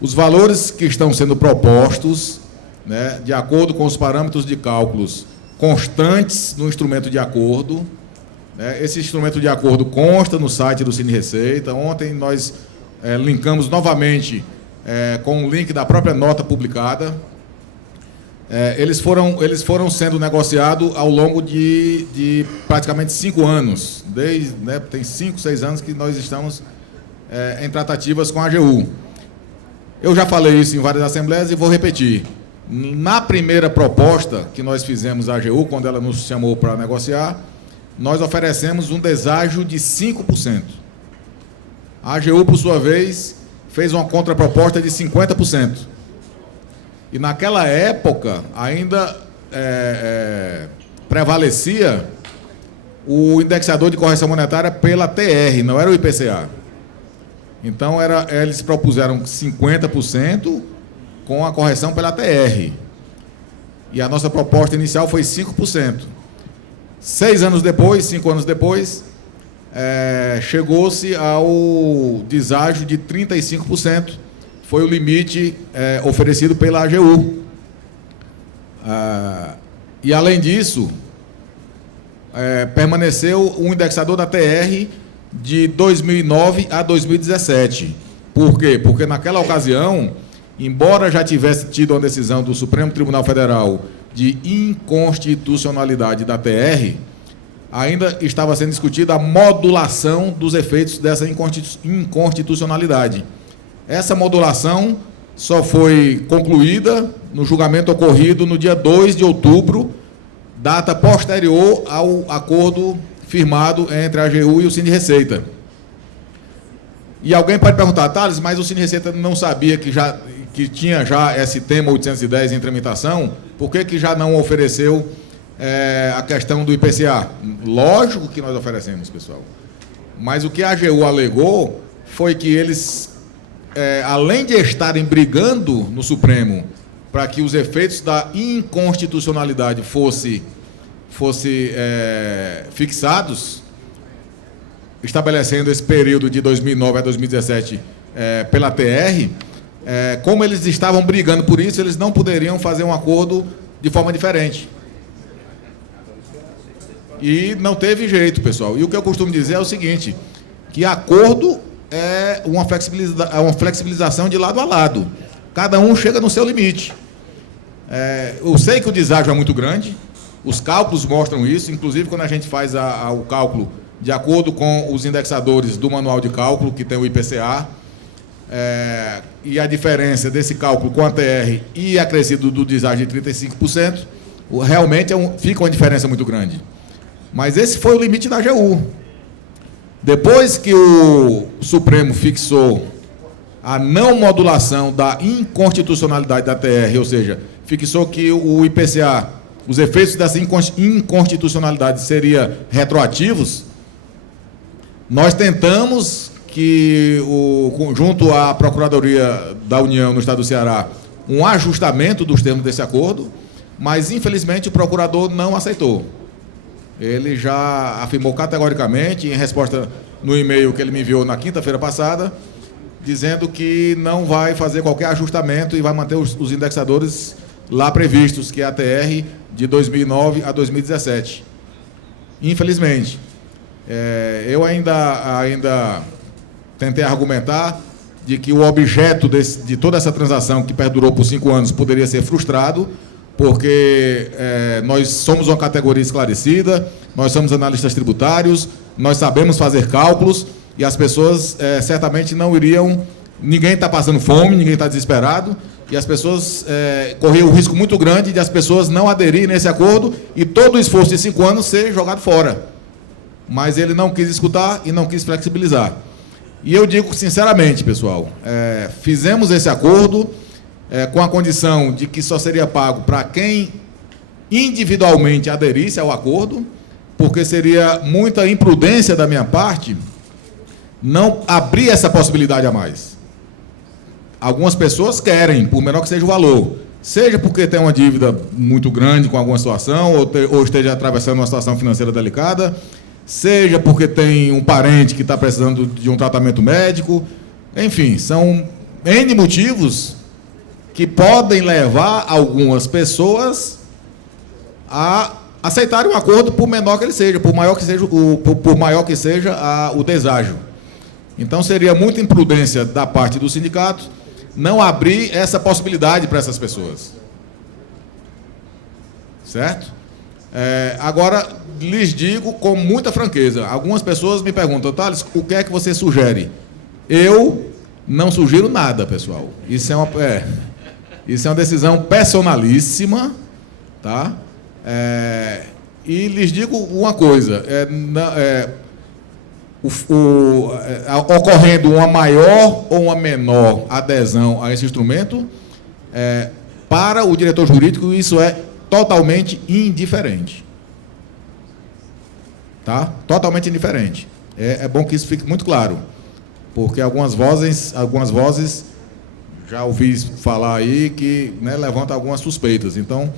Os valores que estão sendo propostos, né, de acordo com os parâmetros de cálculos constantes no instrumento de acordo, né, esse instrumento de acordo consta no site do Cine Receita. Ontem nós linkamos novamente com o link da própria nota publicada. Eles foram sendo negociados ao longo de praticamente 5 anos. Tem 5, 6 anos que nós estamos em tratativas com a AGU. Eu já falei isso em várias assembleias e vou repetir. Na primeira proposta que nós fizemos à AGU, quando ela nos chamou para negociar, nós oferecemos um deságio de 5%. A AGU, por sua vez, fez uma contraproposta de 50%. E naquela época ainda prevalecia o indexador de correção monetária pela TR, não era o IPCA. Então eles propuseram 50% com a correção pela TR. E a nossa proposta inicial foi 5%. 5 anos depois, chegou-se ao deságio de 35%. Foi o limite oferecido pela AGU. E, além disso, permaneceu um indexador da TR de 2009 a 2017. Por quê? Porque, naquela ocasião, embora já tivesse tido uma decisão do Supremo Tribunal Federal de inconstitucionalidade da TR, ainda estava sendo discutida a modulação dos efeitos dessa inconstitucionalidade. Essa modulação só foi concluída no julgamento ocorrido no dia 2 de outubro, data posterior ao acordo firmado entre a AGU e o Cine Receita. E alguém pode perguntar, Thales, mas o Cine Receita não sabia que tinha já esse tema 810 em tramitação, por que já não ofereceu a questão do IPCA? Lógico que nós oferecemos, pessoal. Mas o que a AGU alegou foi que eles, além de estarem brigando no Supremo para que os efeitos da inconstitucionalidade fossem fixados, estabelecendo esse período de 2009 a 2017 pela TR, como eles estavam brigando por isso, eles não poderiam fazer um acordo de forma diferente. E não teve jeito, pessoal. E o que eu costumo dizer é o seguinte, que acordo é uma flexibilização de lado a lado. Cada um chega no seu limite. Eu sei que o deságio é muito grande, os cálculos mostram isso, inclusive quando a gente faz o cálculo de acordo com os indexadores do manual de cálculo, que tem o IPCA, e a diferença desse cálculo com a TR e acrescido do deságio de 35%, realmente fica uma diferença muito grande. Mas esse foi o limite da AGU. Depois que o Supremo fixou a não modulação da inconstitucionalidade da TR, ou seja, fixou que o IPCA, os efeitos dessa inconstitucionalidade seriam retroativos, nós tentamos que, junto à Procuradoria da União no Estado do Ceará, um ajustamento dos termos desse acordo, mas, infelizmente, o procurador não aceitou. Ele já afirmou categoricamente, em resposta no e-mail que ele me enviou na quinta-feira passada, dizendo que não vai fazer qualquer ajustamento e vai manter os indexadores lá previstos, que é a TR de 2009 a 2017. Infelizmente. Eu ainda tentei argumentar de que o objeto de toda essa transação, que perdurou por 5 anos, poderia ser frustrado, porque nós somos uma categoria esclarecida, nós somos analistas tributários, nós sabemos fazer cálculos, e as pessoas certamente não iriam... Ninguém está passando fome, ninguém está desesperado, e as pessoas corriam um risco muito grande de as pessoas não aderirem nesse acordo e todo o esforço de 5 anos ser jogado fora. Mas ele não quis escutar e não quis flexibilizar. E eu digo sinceramente, pessoal, fizemos esse acordo com a condição de que só seria pago para quem individualmente aderisse ao acordo, porque seria muita imprudência da minha parte não abrir essa possibilidade a mais. Algumas pessoas querem, por menor que seja o valor, seja porque tem uma dívida muito grande com alguma situação, ou esteja atravessando uma situação financeira delicada, seja porque tem um parente que está precisando de um tratamento médico, enfim, são N motivos que podem levar algumas pessoas a aceitarem um acordo, por menor que ele seja, por maior que seja o deságio. Então, seria muita imprudência da parte do sindicato não abrir essa possibilidade para essas pessoas. Certo? Agora, lhes digo com muita franqueza, algumas pessoas me perguntam, Thales, o que é que você sugere? Eu não sugiro nada, pessoal. Isso é uma decisão personalíssima, tá? E lhes digo uma coisa, ocorrendo uma maior ou uma menor adesão a esse instrumento, para o diretor jurídico isso é totalmente indiferente. Tá? Totalmente indiferente. É bom que isso fique muito claro, porque algumas vozes já ouvi falar aí que, né, levantam algumas suspeitas. Então,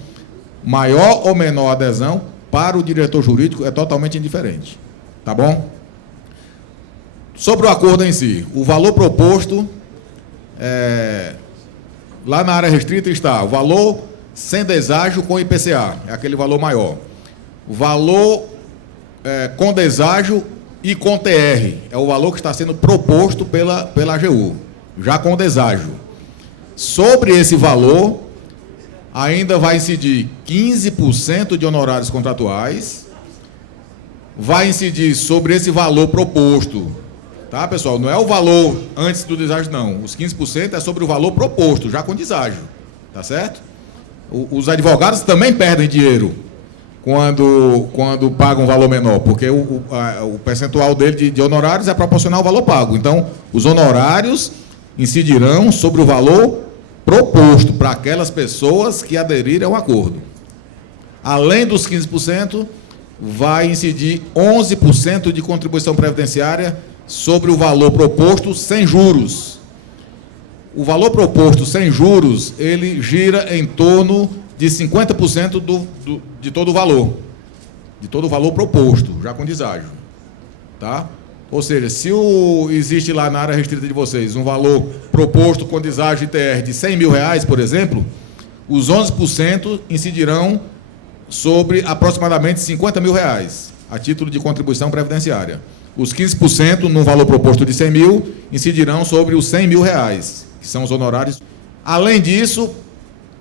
maior ou menor adesão para o diretor jurídico é totalmente indiferente. Tá bom? Sobre o acordo em si, o valor proposto, lá na área restrita está o valor sem deságio com IPCA, é aquele valor maior. O valor com deságio e com TR, é o valor que está sendo proposto pela AGU, já com deságio. Sobre esse valor, ainda vai incidir 15% de honorários contratuais, vai incidir sobre esse valor proposto, tá, pessoal? Não é o valor antes do deságio, não. Os 15% é sobre o valor proposto, já com deságio, tá certo? Os advogados também perdem dinheiro quando pagam um valor menor, porque o percentual dele de honorários é proporcional ao valor pago. Então, os honorários incidirão sobre o valor proposto para aquelas pessoas que aderirem ao acordo. Além dos 15%, vai incidir 11% de contribuição previdenciária sobre o valor proposto sem juros. O valor proposto sem juros, ele gira em torno de 50% de todo o valor proposto, já com deságio. Tá? Ou seja, se existe lá na área restrita de vocês um valor proposto com deságio ITR de R$100 mil, por exemplo, os 11% incidirão sobre aproximadamente R$50 mil, a título de contribuição previdenciária. Os 15% no valor proposto de 100 mil incidirão sobre os R$100 mil, que são os honorários. Além disso,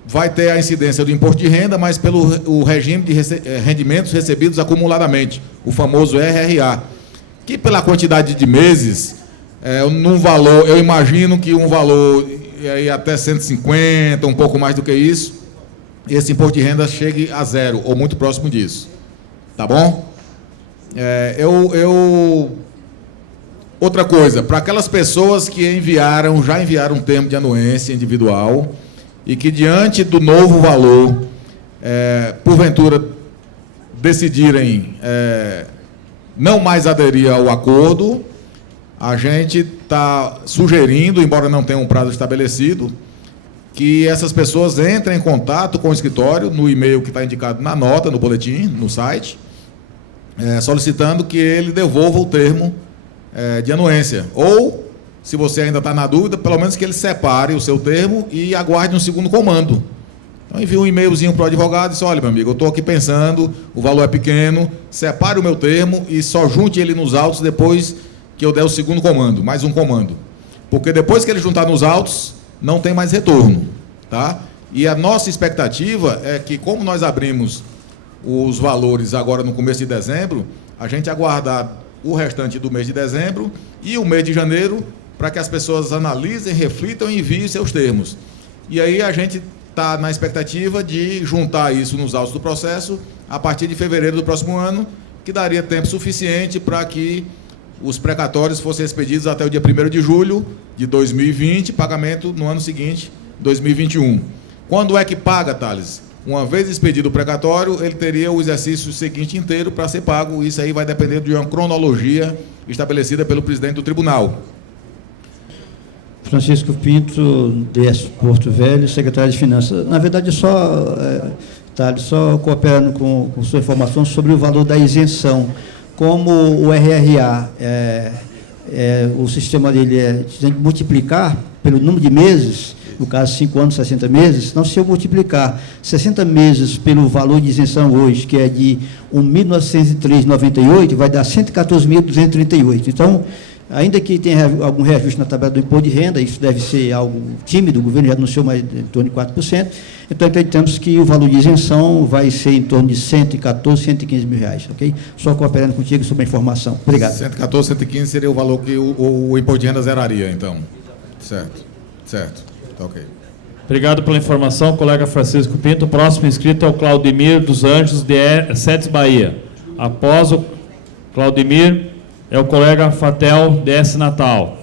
vai ter a incidência do imposto de renda, mas pelo regime de rendimentos recebidos acumuladamente, o famoso RRA, que pela quantidade de meses, num valor, eu imagino que um valor até 150, um pouco mais do que isso, esse imposto de renda chegue a zero, ou muito próximo disso. Tá bom? Outra coisa, para aquelas pessoas que já enviaram um termo de anuência individual e que, diante do novo valor, porventura, decidirem não mais aderir ao acordo, a gente está sugerindo, embora não tenha um prazo estabelecido, que essas pessoas entrem em contato com o escritório, no e-mail que está indicado na nota, no boletim, no site, solicitando que ele devolva o termo de anuência. Ou, se você ainda está na dúvida, pelo menos que ele separe o seu termo e aguarde um segundo comando. Então, envia um e-mailzinho para o advogado e diz: olha, meu amigo, eu estou aqui pensando, o valor é pequeno, separe o meu termo e só junte ele nos autos depois que eu der o segundo comando, mais um comando. Porque depois que ele juntar nos autos, não tem mais retorno. Tá? E a nossa expectativa é que, como nós abrimos os valores agora no começo de dezembro, a gente aguardar o restante do mês de dezembro e o mês de janeiro para que as pessoas analisem, reflitam e enviem seus termos. E aí a gente está na expectativa de juntar isso nos autos do processo a partir de fevereiro do próximo ano, que daria tempo suficiente para que os precatórios fossem expedidos até o dia 1º de julho de 2020, pagamento no ano seguinte, 2021. Quando é que paga, Thales? Uma vez expedido o precatório, ele teria o exercício seguinte inteiro para ser pago. Isso aí vai depender de uma cronologia estabelecida pelo presidente do tribunal. Francisco Pinto, DS Porto Velho, secretário de Finanças. Na verdade, só cooperando com sua informação sobre o valor da isenção. Como o RRA o sistema dele tem que multiplicar pelo número de meses, no caso 5 anos, 60 meses, então se eu multiplicar 60 meses pelo valor de isenção hoje, que é de R$ 1.903,98, vai dar R$ 114.238. Então, ainda que tenha algum reajuste na tabela do imposto de renda, isso deve ser algo tímido, o governo já anunciou mais em torno de 4%, então acreditamos que o valor de isenção vai ser em torno de R$ 114, R$ 115 mil, ok? Só cooperando contigo sobre a informação. Obrigado. 114, 115 seria o valor que o imposto de renda zeraria, então. Certo, tá ok. Obrigado pela informação, colega Francisco Pinto. O próximo inscrito é o Claudemir dos Anjos, de Setes, Bahia. Após o Claudemir, é o colega Fatel, DS Natal.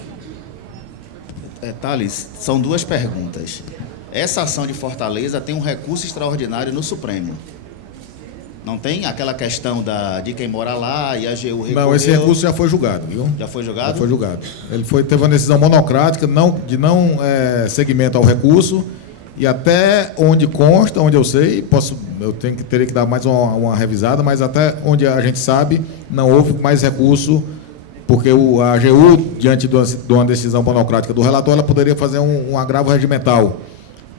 Thales, são duas perguntas. Essa ação de Fortaleza tem um recurso extraordinário no Supremo. Não tem aquela questão de quem mora lá e a AGU recorreu? Não, esse recurso já foi julgado, viu? Já foi julgado? Já foi julgado. Ele teve uma decisão monocrática de não segmento ao recurso, e até onde consta, onde eu sei, teria que dar mais uma revisada, mas até onde a gente sabe, não houve mais recurso, porque a AGU, diante de uma decisão monocrática do relator, ela poderia fazer um agravo regimental.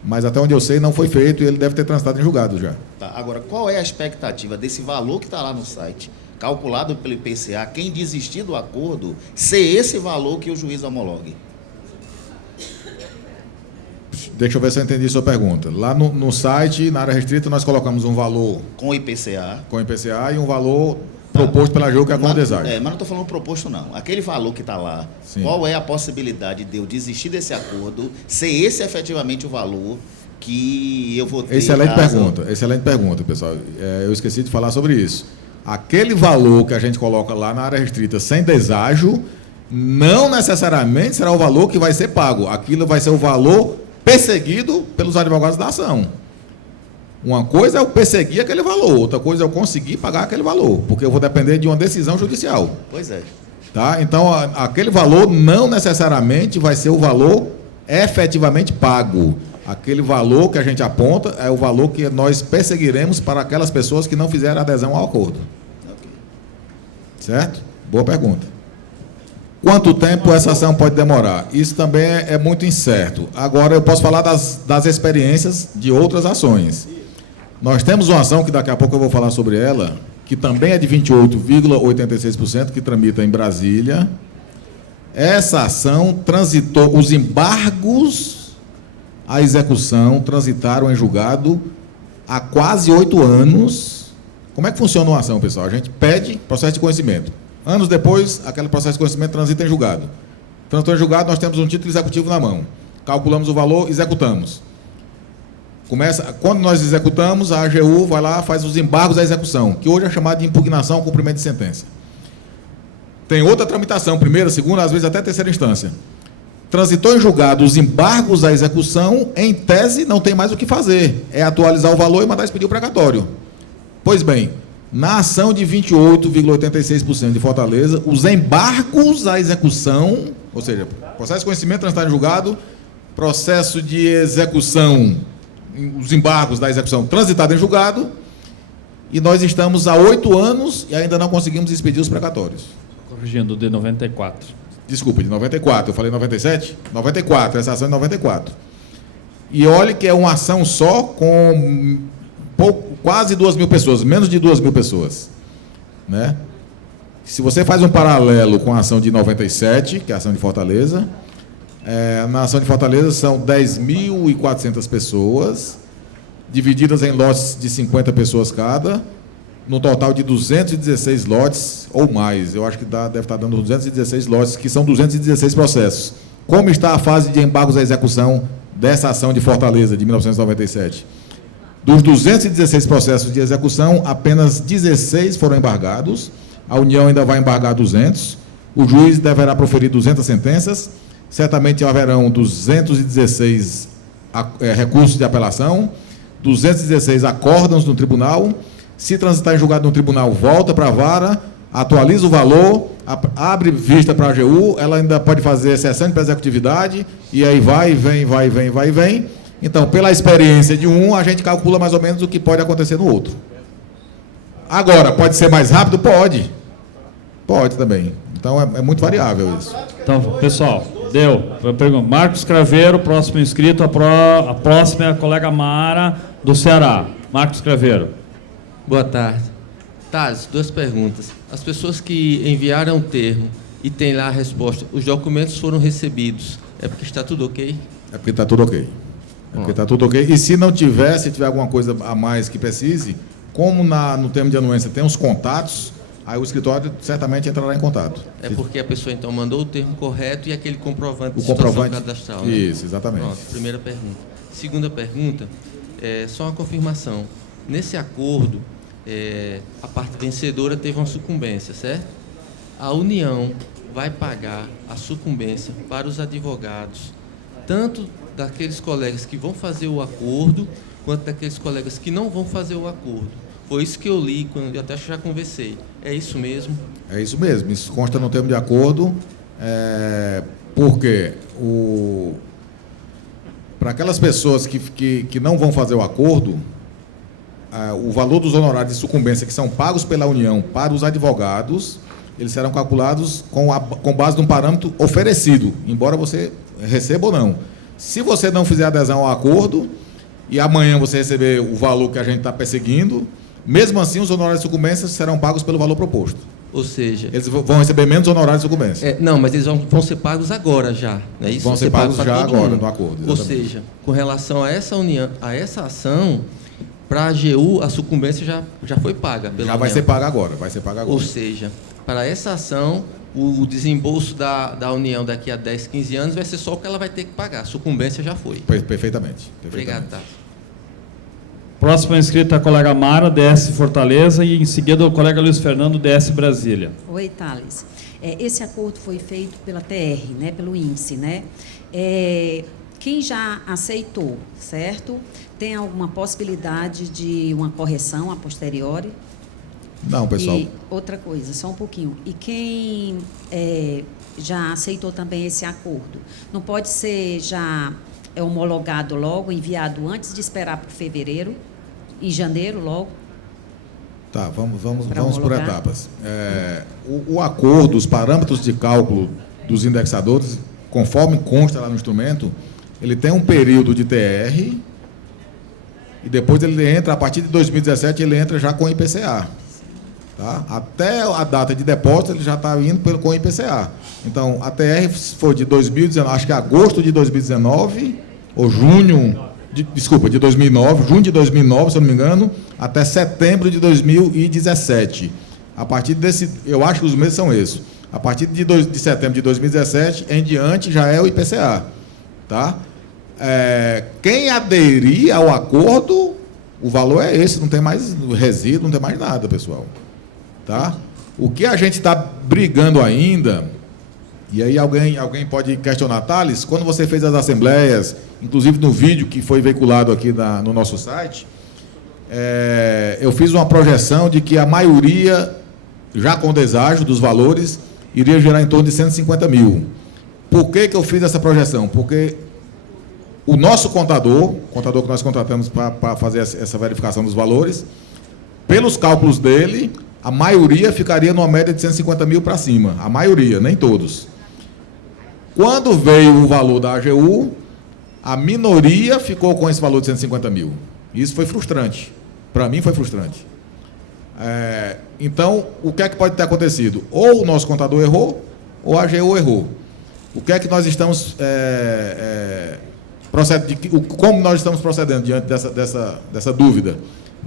Mas até onde eu sei não foi feito e ele deve ter transitado em julgado já. Tá, agora, qual é a expectativa desse valor que está lá no site, calculado pelo IPCA, quem desistir do acordo, ser esse valor que o juiz homologue? Deixa eu ver se eu entendi a sua pergunta. Lá no site, na área restrita, nós colocamos um valor... Com IPCA. Com IPCA e um valor proposto pela AGU, que é a Condesag. Mas não estou falando proposto, não. Aquele valor que está lá, sim, qual é a possibilidade de eu desistir desse acordo, ser esse efetivamente o valor que eu vou ter? Excelente pergunta, pessoal. Eu esqueci de falar sobre isso. Aquele valor que a gente coloca lá na área restrita sem deságio, não necessariamente será o valor que vai ser pago. Aquilo vai ser o valor perseguido pelos advogados da ação. Uma coisa é eu perseguir aquele valor, outra coisa é eu conseguir pagar aquele valor, porque eu vou depender de uma decisão judicial. Pois é. Tá? Então, aquele valor não necessariamente vai ser o valor efetivamente pago. Aquele valor que a gente aponta é o valor que nós perseguiremos para aquelas pessoas que não fizeram adesão ao acordo. Okay. Certo? Boa pergunta. Quanto tempo essa ação pode demorar? Isso também é muito incerto. Agora, eu posso falar das experiências de outras ações. Nós temos uma ação, que daqui a pouco eu vou falar sobre ela, que também é de 28,86%, que tramita em Brasília. Essa ação transitou, os embargos à execução transitaram em julgado há quase 8 anos. Como é que funciona uma ação, pessoal? A gente pede processo de conhecimento. Anos depois, aquele processo de conhecimento transita em julgado. Transitou em julgado, nós temos um título executivo na mão. Calculamos o valor, executamos. Quando nós executamos, a AGU vai lá, faz os embargos à execução, que hoje é chamado de impugnação ao cumprimento de sentença. Tem outra tramitação, primeira, segunda, às vezes até terceira instância. Transitou em julgado os embargos à execução, em tese, não tem mais o que fazer. É atualizar o valor e mandar expedir o precatório. Pois bem, na ação de 28,86% de Fortaleza, os embargos à execução, ou seja, processo de conhecimento transitado em julgado, processo de execução, os embargos da execução transitado em julgado, e nós estamos há 8 anos e ainda não conseguimos expedir os precatórios. Corrigindo, de 94. Desculpe, de 94, eu falei 97? 94, essa ação é de 94. E olhe que é uma ação só com quase 2.000 pessoas, menos de 2.000 pessoas. Né? Se você faz um paralelo com a ação de 97, que é a ação de Fortaleza, na ação de Fortaleza são 10.400 pessoas, divididas em lotes de 50 pessoas cada, no total de 216 lotes ou mais. Eu acho que deve estar dando 216 lotes, que são 216 processos. Como está a fase de embargos à execução dessa ação de Fortaleza, de 1997? Dos 216 processos de execução, apenas 16 foram embargados. A União ainda vai embargar 200. O juiz deverá proferir 200 sentenças. Certamente haverão 216 recursos de apelação, 216 acórdãos no tribunal. Se transitar em julgado no tribunal, volta para a vara, atualiza o valor, abre vista para a AGU, ela ainda pode fazer sessão de executividade, e aí vai, vem. Então, pela experiência de um, a gente calcula mais ou menos o que pode acontecer no outro. Agora, pode ser mais rápido? Pode. Pode também. Então, é muito variável isso. Então, pessoal, deu. Eu pergunto. Marcos Craveiro, próximo inscrito. A próxima é a colega Mara, do Ceará. Marcos Craveiro. Boa tarde. Thales, 2 perguntas. As pessoas que enviaram o termo e tem lá a resposta, os documentos foram recebidos, é porque está tudo ok? É porque está tudo ok. E se não tiver, se tiver alguma coisa a mais que precise, como no termo de anuência tem os contatos, aí o escritório certamente entrará em contato. É porque a pessoa, então, mandou o termo correto e aquele comprovante de O comprovante cadastral, né? Isso, exatamente. Pronto, primeira pergunta. Segunda pergunta, só uma confirmação. Nesse acordo, a parte vencedora teve uma sucumbência, certo? A União vai pagar a sucumbência para os advogados, tanto daqueles colegas que vão fazer o acordo, quanto daqueles colegas que não vão fazer o acordo. Foi isso que eu li, quando eu até já conversei. É isso mesmo? É isso mesmo, isso consta no termo de acordo, porque para aquelas pessoas que não vão fazer o acordo, o valor dos honorários de sucumbência que são pagos pela União para os advogados, eles serão calculados com base num parâmetro oferecido, embora você receba ou não. Se você não fizer adesão ao acordo e amanhã você receber o valor que a gente está perseguindo, mesmo assim os honorários de sucumbência serão pagos pelo valor proposto. Ou seja... Eles vão receber menos honorários de sucumbência. não, mas eles vão ser pagos agora já, não é isso? Vão ser pagos já agora, mundo. no acordo. Ou Exatamente. seja, com relação a essa união, a essa ação, para a AGU, a sucumbência já foi paga pela Já vai União. ser paga agora, vai ser paga agora. Ou seja, para essa ação, o desembolso da União daqui a 10, 15 anos vai ser só o que ela vai ter que pagar. A sucumbência já foi. Perfeitamente. Obrigado, tá? Próximo inscrito é a colega Mara, DS Fortaleza, e em seguida o colega Luiz Fernando, DS Brasília. Oi, Thales. Esse acordo foi feito pela TR, né, pelo índice, né? Quem já aceitou, certo? Tem alguma possibilidade de uma correção a posteriori? Não, pessoal. E outra coisa, só um pouquinho. E quem já aceitou também esse acordo, não pode ser já homologado logo, enviado antes de esperar para fevereiro, em janeiro logo? Tá, vamos por homologar? etapas. O acordo, os parâmetros de cálculo dos indexadores, conforme consta lá no instrumento, ele tem um período de TR e depois ele entra, a partir de 2017, ele entra já com IPCA. Tá? Até a data de depósito, ele já está indo com IPCA. Então, a TR foi de 2019, acho que agosto de 2019, ou de 2009, junho de 2009, se eu não me engano, até setembro de 2017. A partir desse, eu acho que os meses são esses. A partir de setembro de 2017 em diante já é o IPCA. Tá? Quem aderir ao acordo, o valor é esse, não tem mais resíduo, não tem mais nada, pessoal. Tá? O que a gente está brigando ainda, e aí alguém pode questionar, Thales, quando você fez as assembleias, inclusive no vídeo que foi veiculado aqui no nosso site, eu fiz uma projeção de que a maioria, já com deságio dos valores, iria gerar em torno de 150 mil. Por que eu fiz essa projeção? Porque o nosso contador que nós contratamos para fazer essa verificação dos valores, pelos cálculos dele, a maioria ficaria numa média de 150 mil para cima. A maioria, nem todos. Quando veio o valor da AGU, a minoria ficou com esse valor de 150 mil. Isso foi frustrante. Para mim foi frustrante. Então, o que é que pode ter acontecido? Ou o nosso contador errou, ou a AGU errou. O que é que nós estamos como nós estamos procedendo diante dessa dúvida?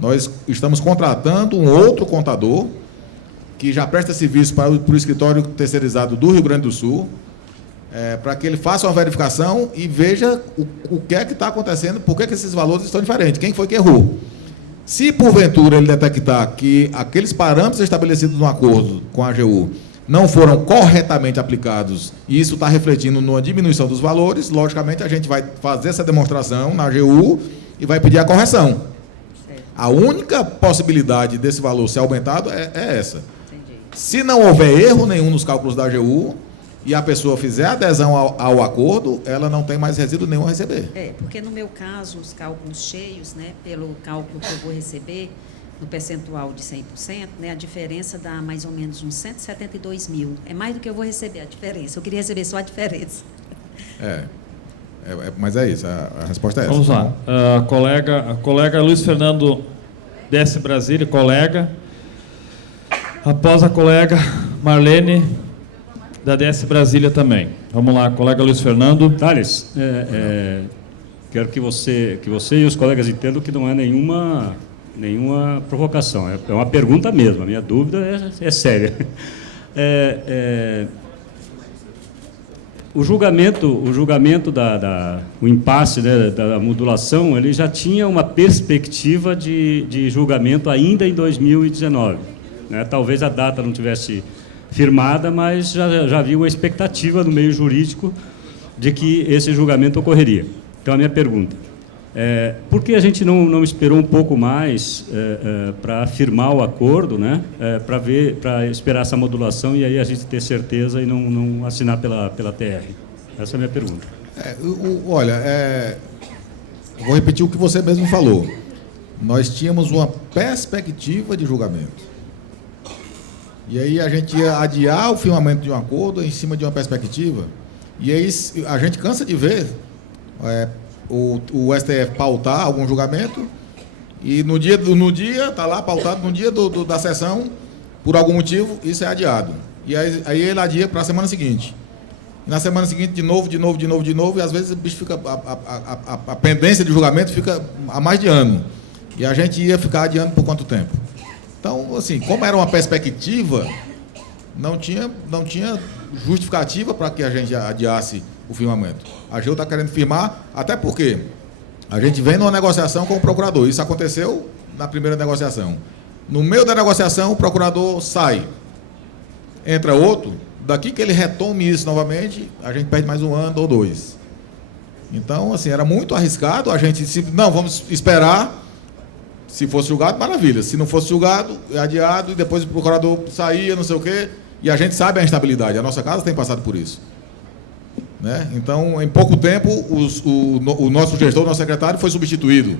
Nós estamos contratando um outro contador que já presta serviço para o escritório terceirizado do Rio Grande do Sul, para que ele faça uma verificação e veja o que é que está acontecendo, por que esses valores estão diferentes, quem foi que errou. Se, porventura, ele detectar que aqueles parâmetros estabelecidos no acordo com a AGU não foram corretamente aplicados e isso está refletindo numa diminuição dos valores, logicamente a gente vai fazer essa demonstração na AGU e vai pedir a correção. A única possibilidade desse valor ser aumentado é essa. Entendi. Se não houver erro nenhum nos cálculos da AGU e a pessoa fizer adesão ao acordo, ela não tem mais resíduo nenhum a receber. Porque no meu caso, os cálculos cheios, né, pelo cálculo que eu vou receber, no percentual de 100%, né, a diferença dá mais ou menos uns 172 mil. É mais do que eu vou receber a diferença. Eu queria receber só a diferença. Mas é isso, a resposta é essa. Vamos lá. A colega Luiz Fernando DS Brasília, colega. Após a colega Marlene, da DS Brasília também. Vamos lá, colega Luiz Fernando. Thales, quero que você e os colegas entendam que não é nenhuma provocação, é uma pergunta mesmo, a minha dúvida é séria. O julgamento o impasse, né, da modulação, ele já tinha uma perspectiva de julgamento ainda em 2019. Né? Talvez a data não tivesse firmada, mas já havia uma expectativa no meio jurídico de que esse julgamento ocorreria. Então, a minha pergunta, por que a gente não esperou um pouco mais para firmar o acordo, né, para esperar essa modulação e aí a gente ter certeza e não assinar pela TR? Essa é a minha pergunta. Olha, eu vou repetir o que você mesmo falou. Nós tínhamos uma perspectiva de julgamento. E aí a gente ia adiar o firmamento de um acordo em cima de uma perspectiva. E aí a gente cansa de ver o STF pautar algum julgamento e no dia está lá pautado, no dia da sessão, por algum motivo, isso é adiado. E aí ele adia para a semana seguinte. E na semana seguinte, de novo, e às vezes o bicho fica, a pendência de julgamento fica há mais de ano. E a gente ia ficar adiando por quanto tempo? Então, assim, como era uma perspectiva, não tinha justificativa para que a gente adiasse o firmamento. A AGU está querendo firmar, até porque a gente vem numa negociação com o procurador. Isso aconteceu na primeira negociação. No meio da negociação, o procurador sai. Entra outro, daqui que ele retome isso novamente, a gente perde mais um ano ou dois. Então, assim, era muito arriscado a gente... Não, vamos esperar. Se fosse julgado, maravilha. Se não fosse julgado, é adiado, e depois o procurador saía, não sei o quê. E a gente sabe a instabilidade. A nossa casa tem passado por isso. Né? Então, em pouco tempo, o nosso gestor, o nosso secretário, foi substituído.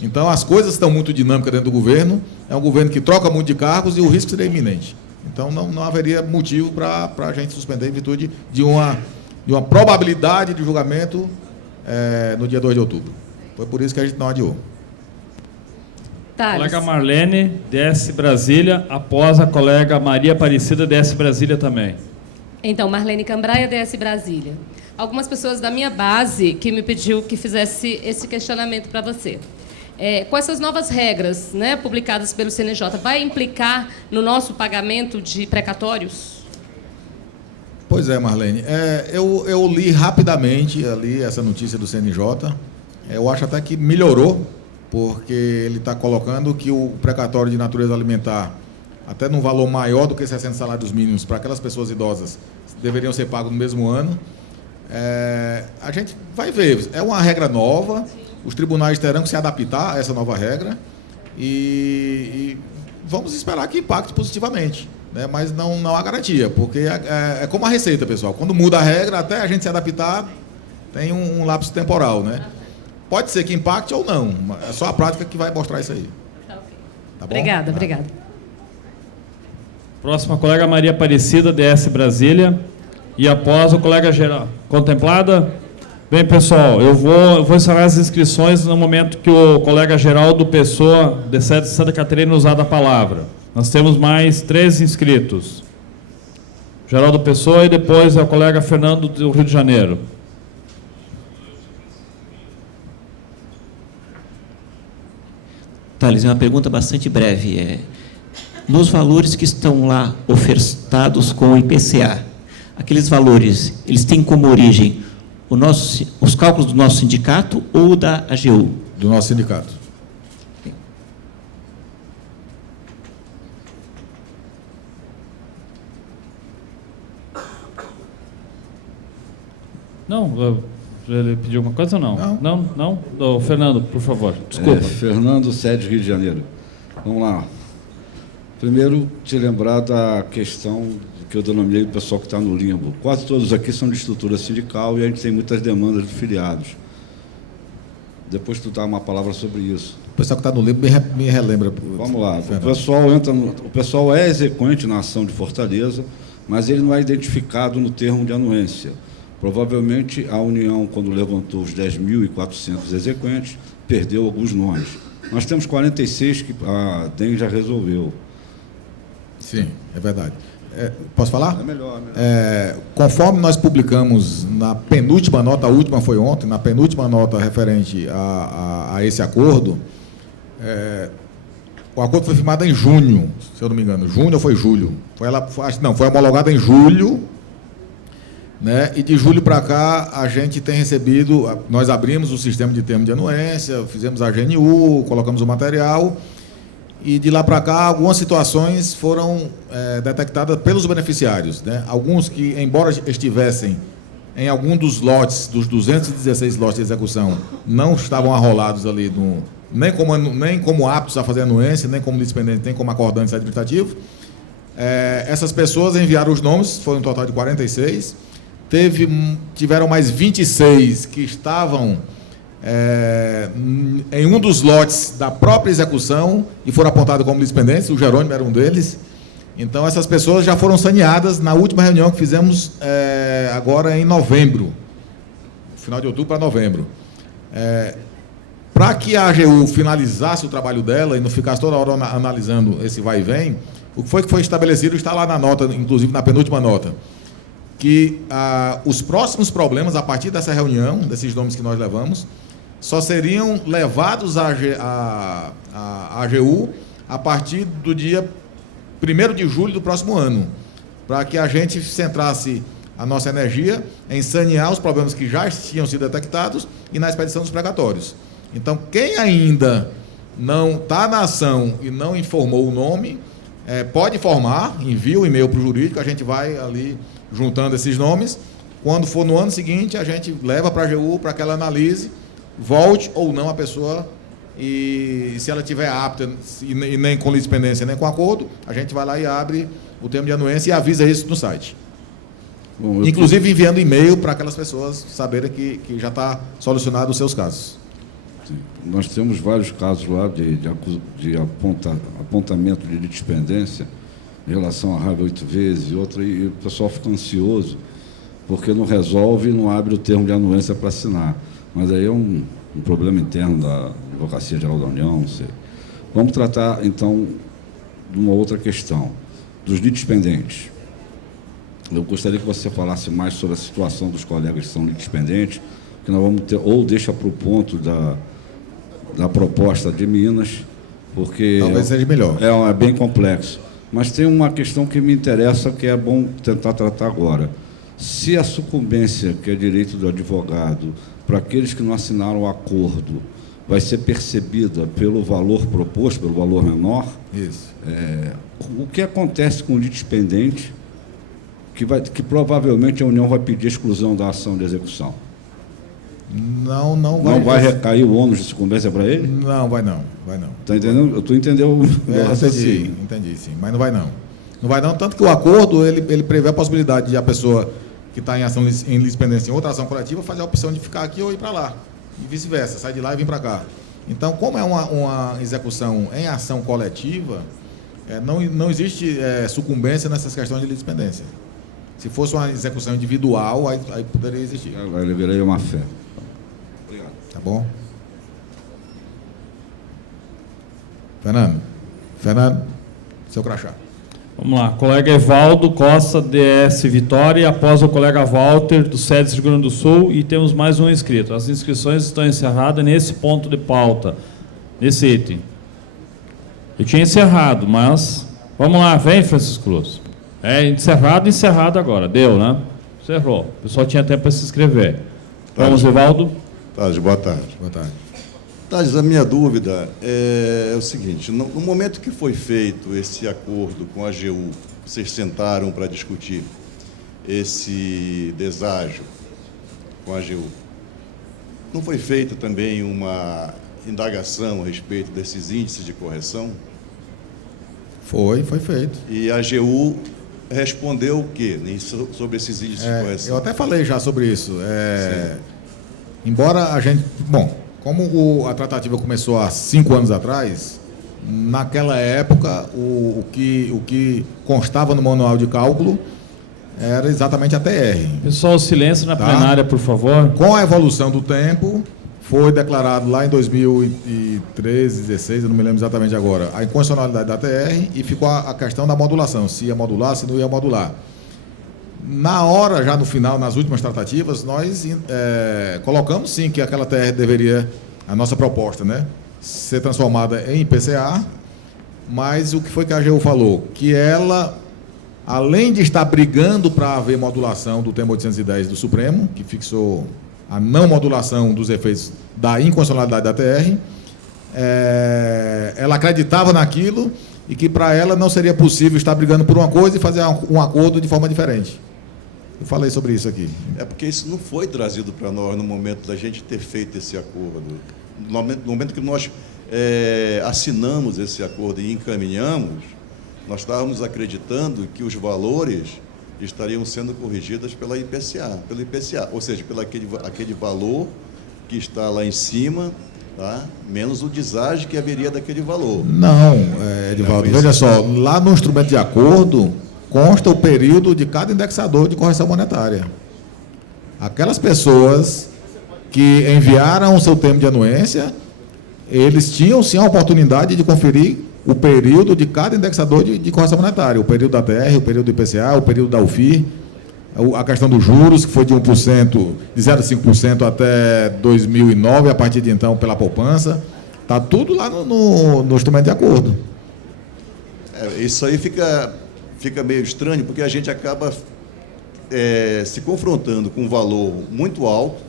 Então, as coisas estão muito dinâmicas dentro do governo. É um governo que troca muito de cargos e o risco seria iminente. Então, não haveria motivo para a gente suspender em virtude de uma probabilidade de julgamento no dia 2 de outubro. Foi por isso que a gente não adiou. Thales. Colega Marlene, DS Brasília, após a colega Maria Aparecida, DS Brasília também. Então, Marlene Cambraia, DS Brasília. Algumas pessoas da minha base que me pediu que fizesse esse questionamento para você. Com essas novas regras, né, publicadas pelo CNJ, vai implicar no nosso pagamento de precatórios? Pois é, Marlene. Eu li rapidamente essa notícia do CNJ. Eu acho até que melhorou, porque ele está colocando que o precatório de natureza alimentar, até num valor maior do que 60 salários mínimos para aquelas pessoas idosas, deveriam ser pagos no mesmo ano. A gente vai ver. É uma regra nova, os tribunais terão que se adaptar a essa nova regra e vamos esperar que impacte positivamente, né? Mas não há garantia, porque é como a receita, pessoal. Quando muda a regra, até a gente se adaptar, tem um lapso temporal, né? Pode ser que impacte ou não, é só a prática que vai mostrar isso aí. Tá, okay. Tá bom? Obrigada. Próxima, colega Maria Aparecida, DS Brasília. E após o colega geral. Contemplada? Bem, pessoal, eu vou encerrar as inscrições no momento que o colega Geraldo Pessoa, de sede de Santa Catarina, usar a palavra. Nós temos mais 3 inscritos. Geraldo Pessoa e depois é o colega Fernando do Rio de Janeiro. Thales, é uma pergunta bastante breve. Nos valores que estão lá ofertados com o IPCA, aqueles valores, eles têm como origem os cálculos do nosso sindicato ou da AGU? Do nosso sindicato. Não, ele pediu alguma coisa ou não? Não? Fernando, por favor, desculpa. Fernando, sede Rio de Janeiro. Vamos lá. Primeiro, te lembrar da questão que eu denominei do pessoal que está no limbo. Quase todos aqui são de estrutura sindical e a gente tem muitas demandas de filiados. Depois tu dá uma palavra sobre isso. O pessoal que está no livro me relembra. Vamos lá. Fernando. O pessoal é exequente na ação de Fortaleza, mas ele não é identificado no termo de anuência. Provavelmente a União, quando levantou os 10.400 exequentes, perdeu alguns nomes. Nós temos 46 que a DEM já resolveu. Sim, é verdade. Posso falar? É melhor. Conforme nós publicamos na penúltima nota, a última foi ontem, na penúltima nota referente a esse acordo, o acordo foi firmado em junho, se eu não me engano. Junho ou foi julho? Foi homologado em julho, né? E de julho para cá a gente tem recebido, nós abrimos o sistema de termo de anuência, fizemos a GNU, colocamos o material, e de lá para cá algumas situações foram detectadas pelos beneficiários, né? Alguns que, embora estivessem em algum dos lotes, dos 216 lotes de execução, não estavam arrolados ali, nem como aptos a fazer anuência, nem como litispendentes, nem como acordantes administrativos. Essas pessoas enviaram os nomes, foi um total de 46. Tiveram mais 26 que estavam em um dos lotes da própria execução e foram apontados como litispendentes, o Jerônimo era um deles. Então, essas pessoas já foram saneadas na última reunião que fizemos agora em novembro, final de outubro para novembro. Para que a AGU finalizasse o trabalho dela e não ficasse toda hora analisando esse vai e vem, o que foi estabelecido está lá na nota, inclusive na penúltima nota, que os próximos problemas, a partir dessa reunião, desses nomes que nós levamos, só seriam levados à AGU a partir do dia 1º de julho do próximo ano, para que a gente centrasse a nossa energia em sanear os problemas que já tinham sido detectados e na expedição dos precatórios. Então, quem ainda não está na ação e não informou o nome, pode informar, envia o e-mail para o jurídico, a gente vai ali juntando esses nomes. Quando for no ano seguinte, a gente leva para a AGU para que ela analise, volte ou não a pessoa, e se ela estiver apta, e nem com litispendência, nem com acordo, a gente vai lá e abre o termo de anuência e avisa isso no site. Bom, inclusive enviando e-mail para aquelas pessoas saberem que já está solucionado os seus casos. Sim. Nós temos vários casos lá de apontamento de litispendência em relação à raiva 8 vezes e outra, e o pessoal fica ansioso porque não resolve e não abre o termo de anuência para assinar. Mas aí é um problema interno da Advocacia Geral da União, não sei. Vamos tratar, então, de uma outra questão, dos litispendentes. Eu gostaria que você falasse mais sobre a situação dos colegas que são litispendentes, que nós vamos ter, ou deixa para o ponto da proposta de Minas, porque talvez seja melhor. É bem complexo. Mas tem uma questão que me interessa, que é bom tentar tratar agora. Se a sucumbência, que é direito do advogado, para aqueles que não assinaram o acordo, vai ser percebida pelo valor proposto, pelo valor menor, isso. O que acontece com o litispendente, que provavelmente a União vai pedir exclusão da ação de execução? Não vai recair o ônus de sucumbência para ele? Não, vai não. Está entendendo? Tu entendeu o raciocínio? Entendi, sim, mas não vai não. Não vai não, tanto que o acordo, ele prevê a possibilidade de a pessoa que está em ação em litispendência em outra ação coletiva fazer a opção de ficar aqui ou ir para lá, e vice-versa, sair de lá e vir para cá. Então, como é uma execução em ação coletiva, não existe sucumbência nessas questões de litispendência. Se fosse uma execução individual, aí poderia existir. Vai liberar uma fé. Obrigado. Tá bom? Fernando, seu crachá. Vamos lá, colega Evaldo Costa, DS Vitória, após o colega Walter, do SEDES Rio Grande do Sul, e temos mais um inscrito. As inscrições estão encerradas nesse ponto de pauta, nesse item. Eu tinha encerrado, mas... Vamos lá, vem, Francisco Cruz. Encerrado agora, deu, né? Encerrou. O pessoal tinha tempo para se inscrever. Vamos, Evaldo. Boa tarde. Boa tarde. Tades, a minha dúvida é o seguinte, no momento que foi feito esse acordo com a AGU, vocês sentaram para discutir esse deságio com a AGU, não foi feita também uma indagação a respeito desses índices de correção? Foi feito. E a AGU respondeu o quê sobre esses índices de correção? Eu até falei já sobre isso. Embora a gente... Bom, Como a tratativa começou há 5 anos atrás, naquela época, o que constava no manual de cálculo era exatamente a TR. Pessoal, silêncio na Tá? plenária, por favor. Com a evolução do tempo, foi declarado lá em 2013, 2016, eu não me lembro exatamente agora, a inconstitucionalidade da TR e ficou a questão da modulação, se ia modular, se não ia modular. Na hora, já no final, nas últimas tratativas, nós colocamos sim que aquela TR deveria, a nossa proposta, né, ser transformada em IPCA, mas o que foi que a AGU falou? Que ela, além de estar brigando para haver modulação do tema 810 do Supremo, que fixou a não modulação dos efeitos da inconstitucionalidade da TR, ela acreditava naquilo e que para ela não seria possível estar brigando por uma coisa e fazer um acordo de forma diferente. Eu falei sobre isso aqui. É porque isso não foi trazido para nós no momento da gente ter feito esse acordo. No momento que nós assinamos esse acordo e encaminhamos, nós estávamos acreditando que os valores estariam sendo corrigidos pelo IPCA, ou seja, pelo aquele valor que está lá em cima, tá? Menos o deságio que haveria daquele valor. Não, Edivaldo, veja só, lá no instrumento de acordo consta o período de cada indexador de correção monetária. Aquelas pessoas que enviaram o seu termo de anuência, eles tinham sim a oportunidade de conferir o período de cada indexador de correção monetária, o período da TR, o período do IPCA, o período da UFIR, a questão dos juros, que foi de 1%, de 0,5% até 2009, a partir de então pela poupança, está tudo lá no instrumento de acordo. Isso aí fica meio estranho, porque a gente acaba se confrontando com um valor muito alto,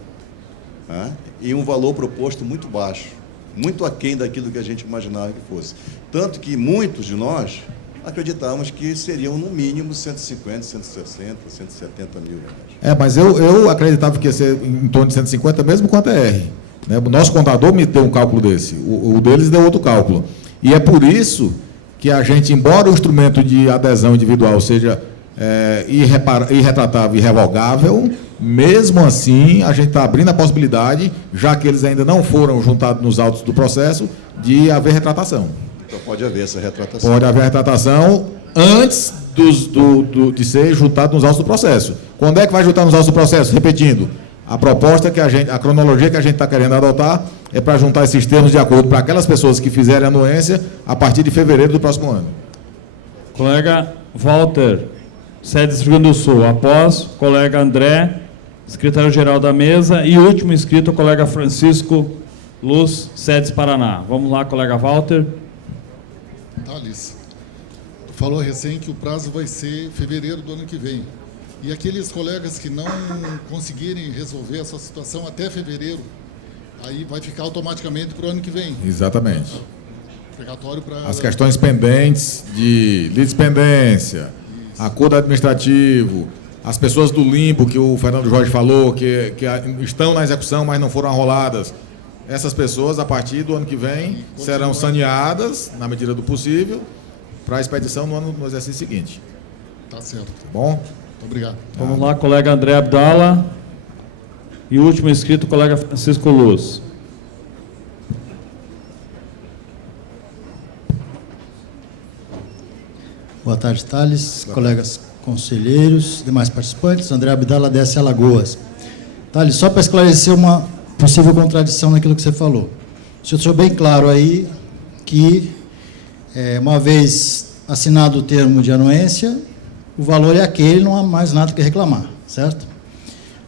né, e um valor proposto muito baixo, muito aquém daquilo que a gente imaginava que fosse. Tanto que muitos de nós acreditávamos que seriam, no mínimo, 150, 160, 170 mil reais. Mas eu acreditava que ia ser em torno de 150, mesmo com a TR. Né? O nosso contador me deu um cálculo desse, o deles deu outro cálculo. E é por isso que a gente, embora o instrumento de adesão individual seja irretratável e irrevogável, mesmo assim, a gente está abrindo a possibilidade, já que eles ainda não foram juntados nos autos do processo, de haver retratação. Então pode haver essa retratação. Pode haver retratação antes de ser juntado nos autos do processo. Quando é que vai juntar nos autos do processo? Repetindo, a proposta a cronologia que a gente está querendo adotar é para juntar esses termos de acordo para aquelas pessoas que fizerem anuência a partir de fevereiro do próximo ano. Colega Walter, sede do Rio Grande do Sul. Após, colega André, secretário-geral da mesa. E último inscrito, o colega Francisco Luz, Sedes Paraná. Vamos lá, colega Walter. Thales, tu falou recém que o prazo vai ser fevereiro do ano que vem. E aqueles colegas que não conseguirem resolver essa situação até fevereiro, aí vai ficar automaticamente para o ano que vem. Exatamente. Obrigatório para... As questões pendentes de litispendência, acordo administrativo, as pessoas do limbo, que o Fernando Jorge falou, que estão na execução, mas não foram arroladas. Essas pessoas, a partir do ano que vem, serão saneadas, na medida do possível, para a expedição no exercício seguinte. Tá certo. Tá bom? Muito obrigado. Vamos lá, colega André Abdala. E último inscrito, colega Francisco Luz. Boa tarde, Thales, colegas conselheiros, demais participantes. André Abdala, DS Alagoas. Thales, só para esclarecer uma possível contradição naquilo que você falou. O senhor deixou bem claro aí que, uma vez assinado o termo de anuência, o valor é aquele, não há mais nada que reclamar, certo?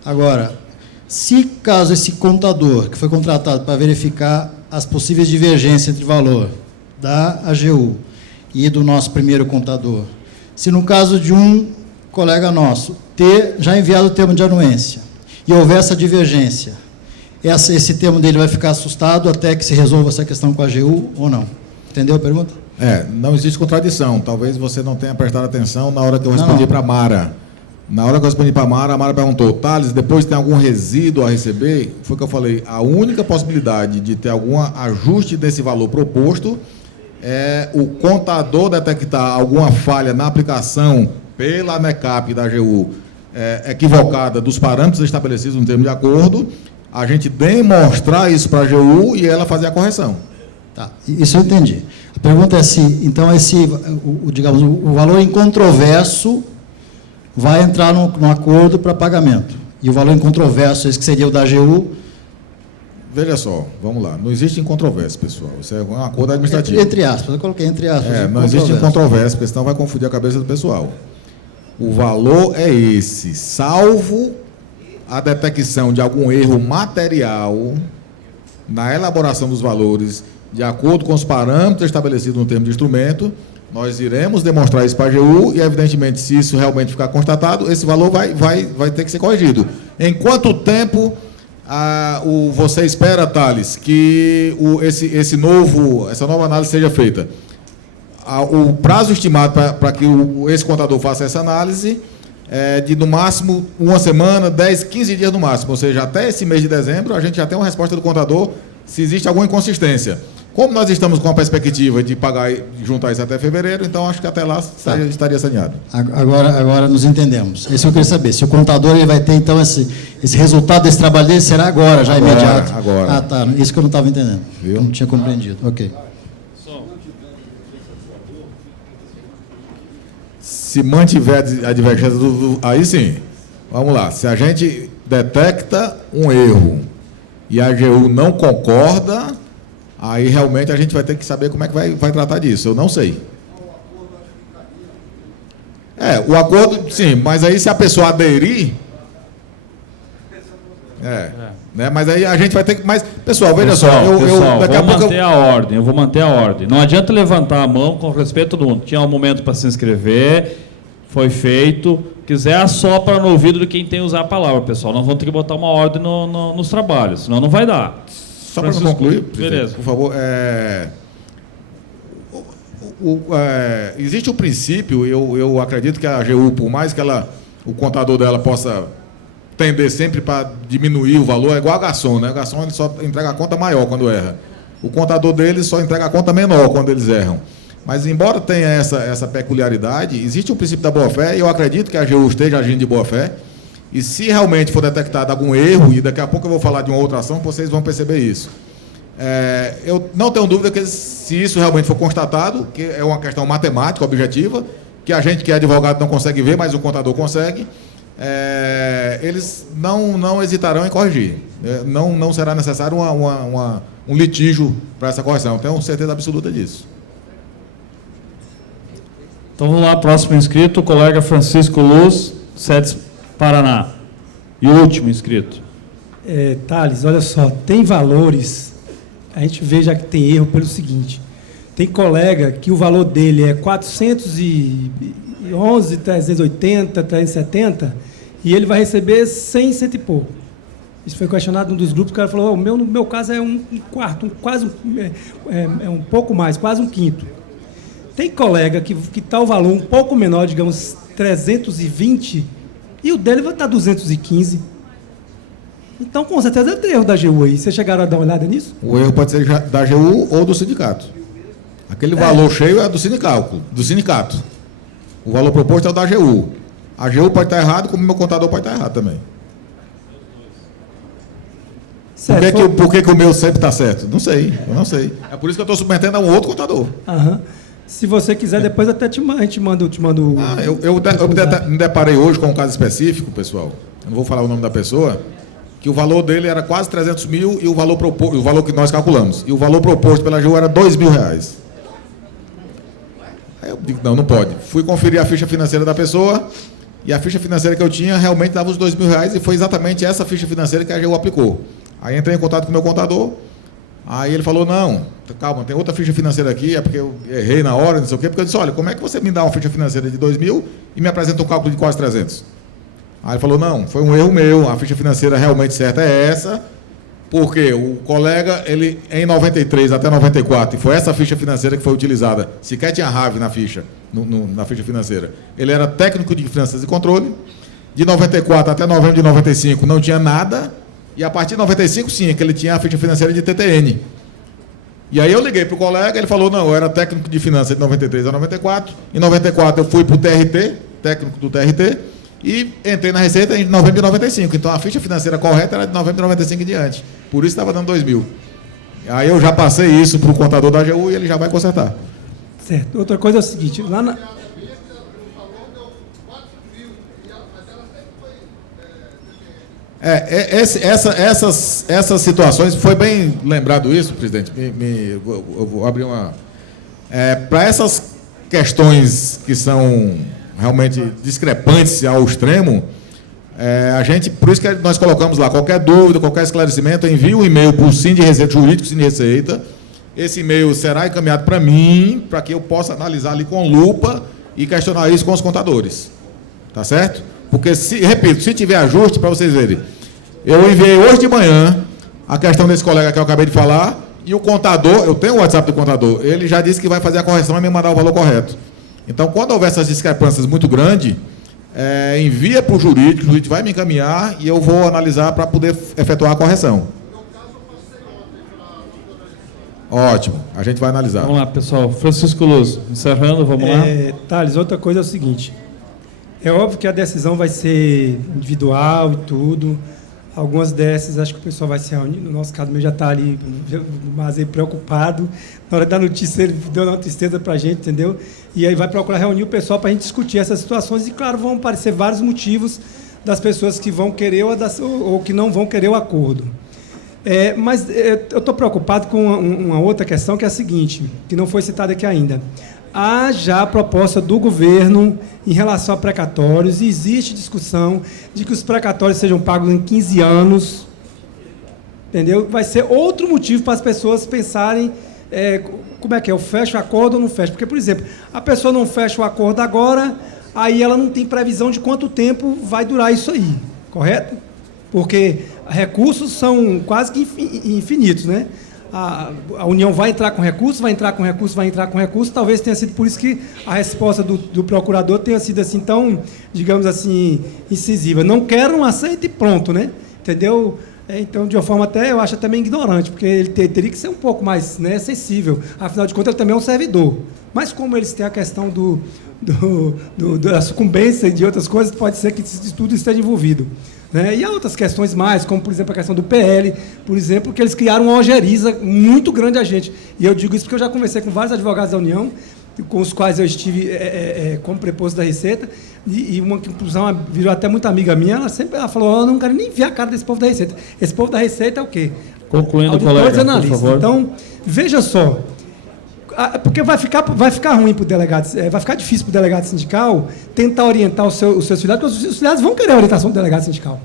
Agora, se caso esse contador, que foi contratado para verificar as possíveis divergências entre valor da AGU e do nosso primeiro contador, se no caso de um colega nosso ter já enviado o termo de anuência e houver essa divergência, esse termo dele vai ficar assustado até que se resolva essa questão com a AGU ou não? Entendeu a pergunta? Não existe contradição. Talvez você não tenha prestado atenção na hora que eu respondi para a Mara. Na hora que eu respondi para a Mara perguntou, Thales, depois tem algum resíduo a receber? Foi o que eu falei, a única possibilidade de ter algum ajuste desse valor proposto é o contador detectar alguma falha na aplicação pela ANECAP da AGU equivocada dos parâmetros estabelecidos no termo de acordo. a gente demonstrar isso para a AGU e ela fazer a correção. Tá, isso eu entendi. A pergunta é se, então, digamos, o valor incontroverso vai entrar no acordo para pagamento. E o valor incontroverso, esse que seria o da AGU... Veja só, vamos lá. Não existe incontrovérsia, pessoal. Isso é um acordo administrativo. Entre aspas, eu coloquei entre aspas. Não existe incontrovérsia, porque senão vai confundir a cabeça do pessoal. O valor é esse, salvo a detecção de algum erro material na elaboração dos valores, de acordo com os parâmetros estabelecidos no termo de instrumento, nós iremos demonstrar isso para a AGU e, evidentemente, se isso realmente ficar constatado, esse valor vai ter que ser corrigido. Em quanto tempo você espera, Thales, que essa nova análise seja feita? O prazo estimado para que esse contador faça essa análise é de, no máximo, 1 semana, 10, 15 dias no máximo. Ou seja, até esse mês de dezembro, a gente já tem uma resposta do contador se existe alguma inconsistência. Como nós estamos com a perspectiva de pagar e juntar isso até fevereiro, então acho que até lá estaria saneado. Agora nos entendemos. Isso eu queria saber. Se o contador ele vai ter, então, esse resultado desse trabalho dele será agora, já imediato? Agora. Ah, tá. Isso que eu não estava entendendo. Viu? Eu não tinha compreendido. Ok. Se mantiver a divergência aí sim. Vamos lá. Se a gente detecta um erro e a AGU não concorda, aí realmente a gente vai ter que saber como é que vai tratar disso. Eu não sei. O acordo, sim, mas aí se a pessoa aderir... Né? Mas aí a gente vai ter que... Mas, pessoal, veja só, daqui a pouco eu vou manter a ordem. Não adianta levantar a mão com respeito a todo mundo. Tinha um momento para se inscrever, foi feito. Quiser, assopra no ouvido de quem tem que usar a palavra, pessoal. Nós vamos ter que botar uma ordem nos trabalhos, senão não vai dar. Só para concluir, beleza. Por favor, existe um princípio, eu acredito que a AGU, por mais que o contador dela possa tender sempre para diminuir o valor, é igual a garçom, né? O garçom ele só entrega a conta maior quando erra. O contador deles só entrega a conta menor quando eles erram. Mas, embora tenha essa peculiaridade, existe um princípio da boa-fé, e eu acredito que a AGU esteja agindo de boa-fé, e se realmente for detectado algum erro, e daqui a pouco eu vou falar de uma outra ação, vocês vão perceber isso. Eu não tenho dúvida que se isso realmente for constatado, que é uma questão matemática, objetiva, que a gente que é advogado não consegue ver, mas o contador consegue, eles não hesitarão em corrigir. Não será necessário um litígio para essa correção. Tenho certeza absoluta disso. Então vamos lá, próximo inscrito, o colega Francisco Luz, SEDES Paraná. E o último inscrito. Thales, olha só, tem valores, a gente vê já que tem erro pelo seguinte, tem colega que o valor dele é 411, 380, 370, e ele vai receber 100, 100 e pouco. Isso foi questionado num dos grupos, o cara falou, no meu caso é um quarto, um pouco mais, quase um quinto. Tem colega que está o valor um pouco menor, digamos 320, e o dele vai estar 215. Então, com certeza, tem erro da AGU aí. Vocês chegaram a dar uma olhada nisso? O erro pode ser da AGU ou do sindicato. Aquele valor cheio é do sindicato. O valor proposto é o da AGU. A AGU pode estar errado, como o meu contador pode estar errado também. Por que o meu sempre está certo? Não sei, eu não sei. É por isso que eu estou submetendo a um outro contador. Aham. Se você quiser, depois até a gente manda o... Eu me deparei hoje com um caso específico, pessoal. Eu não vou falar o nome da pessoa, que o valor dele era quase 300 mil e o valor que nós calculamos. E o valor proposto pela AGU era R$2.000. Aí eu digo, não pode. Fui conferir a ficha financeira da pessoa e a ficha financeira que eu tinha realmente dava os R$2.000 e foi exatamente essa ficha financeira que a AGU aplicou. Aí entrei em contato com o meu contador. Aí ele falou, não, calma, tem outra ficha financeira aqui, é porque eu errei na hora, não sei o quê, porque eu disse, olha, como é que você me dá uma ficha financeira de 2.000 e me apresenta um cálculo de quase 300? Aí ele falou, não, foi um erro meu, a ficha financeira realmente certa é essa, porque o colega, ele em 93 até 94, e foi essa ficha financeira que foi utilizada, sequer tinha RAV na ficha, na ficha financeira, ele era técnico de finanças e controle, de 94 até novembro de 95 não tinha nada, e a partir de 95, sim, que ele tinha a ficha financeira de TTN. E aí eu liguei para o colega, ele falou, não, eu era técnico de finanças de 93 a 94. Em 94 eu fui para o TRT, técnico do TRT, e entrei na Receita em novembro de 95. Então a ficha financeira correta era de novembro de 95 em diante. Por isso estava dando 2.000. Aí eu já passei isso para o contador da AGU e ele já vai consertar. Certo. Outra coisa é o seguinte, lá na... Essas situações, foi bem lembrado isso, presidente, eu vou abrir uma... para essas questões que são realmente discrepantes ao extremo, a gente, por isso que nós colocamos lá, qualquer dúvida, qualquer esclarecimento, envie um e-mail para o Sinde Receita, jurídico Sinde Receita. Esse e-mail será encaminhado para mim, para que eu possa analisar ali com lupa e questionar isso com os contadores. Tá certo? Porque, repito, se tiver ajuste, para vocês verem, eu enviei hoje de manhã a questão desse colega que eu acabei de falar, e o contador, eu tenho o WhatsApp do contador, ele já disse que vai fazer a correção e me mandar o valor correto. Então, quando houver essas discrepâncias muito grandes, envia para o jurídico vai me encaminhar e eu vou analisar para poder efetuar a correção. Ótimo, a gente vai analisar. Vamos lá, pessoal. Francisco Luz, encerrando, vamos lá. Thales, outra coisa é o seguinte, é óbvio que a decisão vai ser individual e tudo, algumas dessas acho que o pessoal vai se reunir, no nosso caso, eu já está ali, mas preocupado, na hora da notícia ele deu uma tristeza para a gente, entendeu? E aí vai procurar reunir o pessoal para a gente discutir essas situações e, claro, vão aparecer vários motivos das pessoas que vão querer ou que não vão querer o acordo. Mas eu estou preocupado com uma outra questão, que é a seguinte, que não foi citada aqui ainda. Há já a proposta do governo em relação a precatórios, e existe discussão de que os precatórios sejam pagos em 15 anos, entendeu? Vai ser outro motivo para as pessoas pensarem como é que é, eu fecho o acordo ou não fecho? Porque, por exemplo, a pessoa não fecha o acordo agora, aí ela não tem previsão de quanto tempo vai durar isso aí, correto? Porque recursos são quase que infinitos, né? A União vai entrar com recurso, vai entrar com recurso, vai entrar com recurso. Talvez tenha sido por isso que a resposta do procurador tenha sido assim tão, digamos assim, incisiva. Não quero, não aceito e pronto, né? Entendeu? Então, de uma forma até, eu acho até meio ignorante, porque ele teria que ser um pouco mais, né, sensível. Afinal de contas, ele também é um servidor. Mas como eles têm a questão da sucumbência e de outras coisas, pode ser que isso tudo esteja envolvido. Né? E há outras questões mais, como, por exemplo, a questão do PL, por exemplo, que eles criaram uma ojeriza muito grande a gente. E eu digo isso porque eu já conversei com vários advogados da União, com os quais eu estive como preposto da Receita, e uma que, inclusão, virou até muito amiga minha, ela falou, eu não quero nem ver a cara desse povo da Receita. Esse povo da Receita é o quê? Concluindo, colega, por favor. Então, veja só, porque vai ficar ruim para o delegado, vai ficar difícil para o delegado sindical tentar orientar os seus filiados, porque os filiados vão querer a orientação do delegado sindical.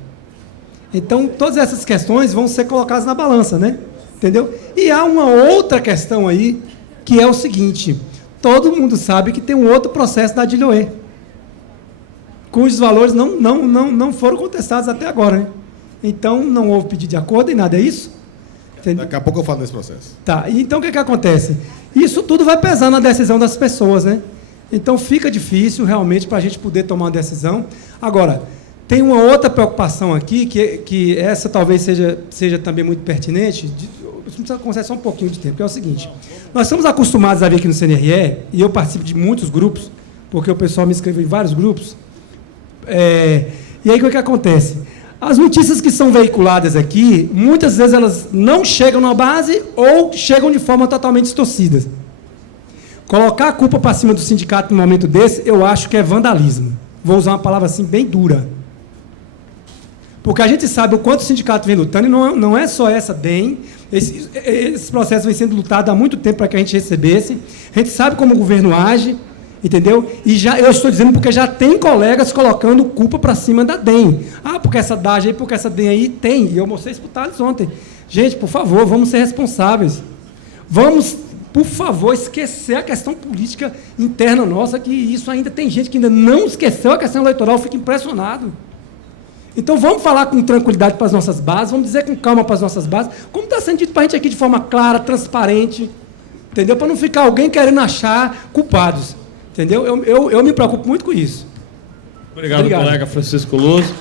Então, todas essas questões vão ser colocadas na balança, né? Entendeu? E há uma outra questão aí, que é o seguinte, todo mundo sabe que tem um outro processo da DILOE, cujos valores não foram contestados até agora, né? Então, não houve pedido de acordo e nada, é isso? Entendeu? Daqui a pouco eu falo desse processo. Tá, então o que acontece? Isso tudo vai pesar na decisão das pessoas, né? Então fica difícil realmente para a gente poder tomar uma decisão. Agora, tem uma outra preocupação aqui, que essa talvez seja também muito pertinente, precisa conceder só um pouquinho de tempo, que é o seguinte, nós estamos acostumados a ver aqui no CNRE, e eu participo de muitos grupos, porque o pessoal me inscreveu em vários grupos, e aí o que acontece? As notícias que são veiculadas aqui, muitas vezes elas não chegam na base ou chegam de forma totalmente distorcida. Colocar a culpa para cima do sindicato num momento desse, eu acho que é vandalismo. Vou usar uma palavra assim bem dura. Porque a gente sabe o quanto o sindicato vem lutando, e não é só essa DEM, esse processo vem sendo lutado há muito tempo para que a gente recebesse, a gente sabe como o governo age, entendeu? E eu estou dizendo porque já tem colegas colocando culpa para cima da DEM. Porque essa DAGE aí, porque essa DEM aí tem. E eu mostrei isso para o Thales ontem. Gente, por favor, vamos ser responsáveis. Vamos, por favor, esquecer a questão política interna nossa, que isso ainda tem gente que ainda não esqueceu a questão eleitoral, eu fico impressionado. Então, vamos falar com tranquilidade para as nossas bases, vamos dizer com calma para as nossas bases, como está sendo dito para a gente aqui de forma clara, transparente, entendeu? Para não ficar alguém querendo achar culpados. Entendeu? Eu me preocupo muito com isso. Obrigado, colega Francisco Luz.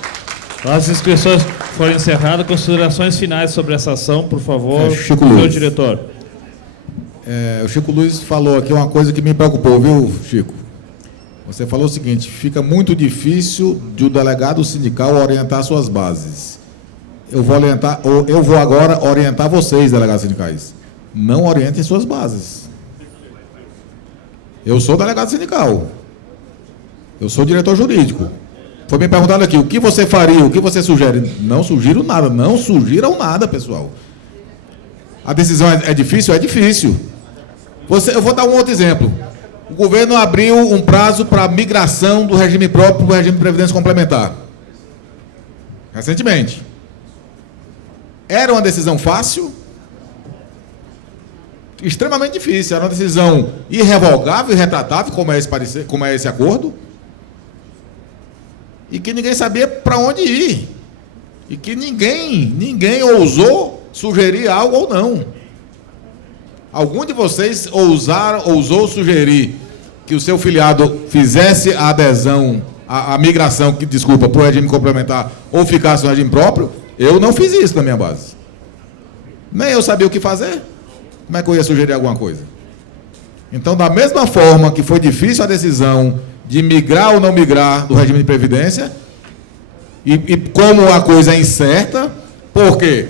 As inscrições foram encerradas. Considerações finais sobre essa ação, por favor, Chico senhor Luz. diretor. O Chico Luz falou aqui uma coisa que me preocupou, viu, Chico? Você falou o seguinte: fica muito difícil de o delegado sindical orientar suas bases. Eu vou agora orientar vocês, delegados sindicais. Não orientem suas bases. Eu sou delegado sindical. Eu sou diretor jurídico. Foi me perguntado aqui, o que você faria, o que você sugere? Não sugiro nada, não sugiram nada, pessoal. A decisão é difícil? É difícil. Eu vou dar um outro exemplo. O governo abriu um prazo para migração do regime próprio para o regime de previdência complementar. Recentemente. Era uma decisão fácil? Extremamente difícil. Era uma decisão irrevogável e retratável, como é esse acordo. E que ninguém sabia para onde ir. E que ninguém ousou sugerir algo ou não. Algum de vocês ousou sugerir que o seu filiado fizesse a adesão, a migração, para o regime complementar ou ficasse no regime próprio? Eu não fiz isso na minha base. Nem eu sabia o que fazer. Como é que eu ia sugerir alguma coisa? Então, da mesma forma que foi difícil a decisão de migrar ou não migrar do regime de previdência, e como a coisa é incerta, porque,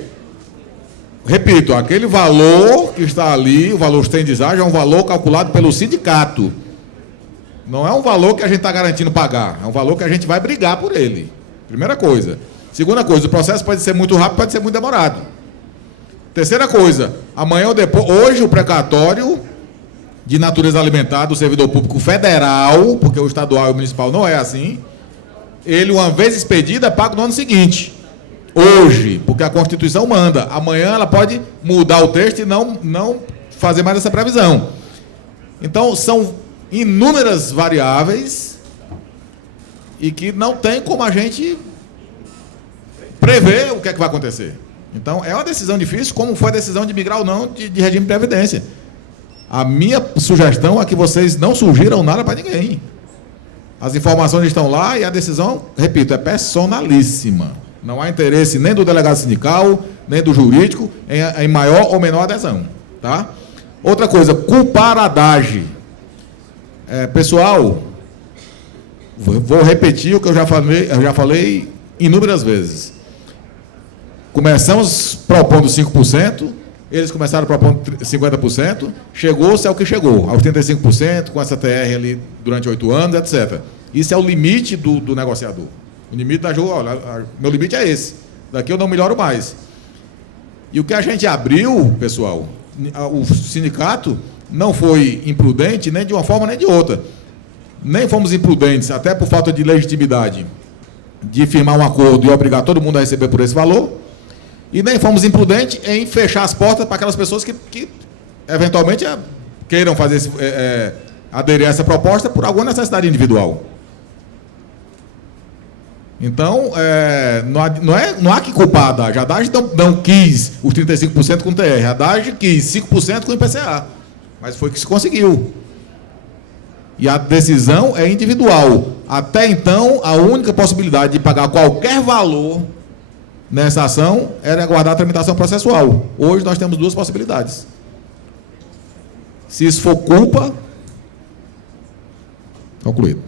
repito, aquele valor que está ali, o valor de tendizagem, é um valor calculado pelo sindicato. Não é um valor que a gente está garantindo pagar, é um valor que a gente vai brigar por ele. Primeira coisa. Segunda coisa, o processo pode ser muito rápido, pode ser muito demorado. Terceira coisa, amanhã ou depois, hoje o precatório de natureza alimentar do servidor público federal, porque o estadual e o municipal não é assim, ele, uma vez expedido, é pago no ano seguinte. Hoje, porque a Constituição manda. Amanhã ela pode mudar o texto e não fazer mais essa previsão. Então, são inúmeras variáveis e que não tem como a gente prever o que é que vai acontecer. Então, é uma decisão difícil, como foi a decisão de migrar ou não de regime de previdência. A minha sugestão é que vocês não sugiram nada para ninguém. As informações estão lá e a decisão, repito, é personalíssima. Não há interesse nem do delegado sindical, nem do jurídico, em maior ou menor adesão. Tá? Outra coisa, culpar a DAGE. Pessoal, vou repetir o que eu já falei inúmeras vezes. Começamos propondo 5%, eles começaram propondo 50%, chegou-se ao que chegou, aos 35%, com essa TR ali durante 8 anos, etc. Isso é o limite do negociador. O limite da Ju, olha, meu limite é esse. Daqui eu não melhoro mais. E o que a gente abriu, pessoal, o sindicato não foi imprudente nem de uma forma nem de outra. Nem fomos imprudentes, até por falta de legitimidade, de firmar um acordo e obrigar todo mundo a receber por esse valor. E nem fomos imprudentes em fechar as portas para aquelas pessoas que eventualmente queiram fazer aderir a essa proposta por alguma necessidade individual. Então, não há que culpar a DAGE. A DAGE não quis os 35% com TR. A DAGE quis 5% com IPCA. Mas foi que se conseguiu. E a decisão é individual. Até então, a única possibilidade de pagar qualquer valor nessa ação era aguardar a tramitação processual. Hoje nós temos duas possibilidades. Se isso for culpa, concluído.